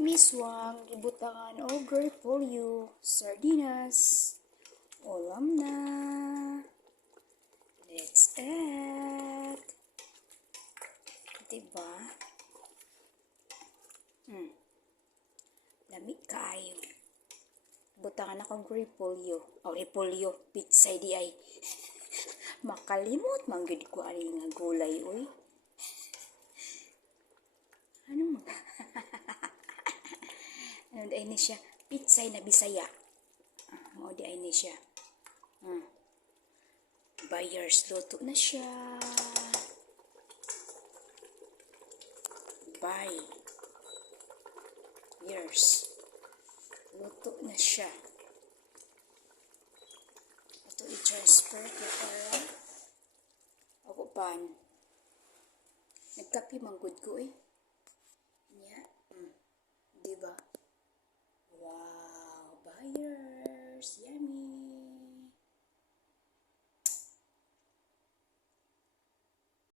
Miswang, gibutangan og repolyo, sardinas, ulam na. Let's eat. Diba? Lami kaayo. Butangan akong repolyo. Repolyo, pitsay di ay. Makalimot, manggid ko ani nga gulay, oy. Ano mga? Ano di ay ni siya? Pitsay na Bisaya. Mao di ay ni siya. Buyers, luto na siya. Buyers. Luto na siya. Ito i-transfer ko para ako pan. Nagkape manggod ko eh.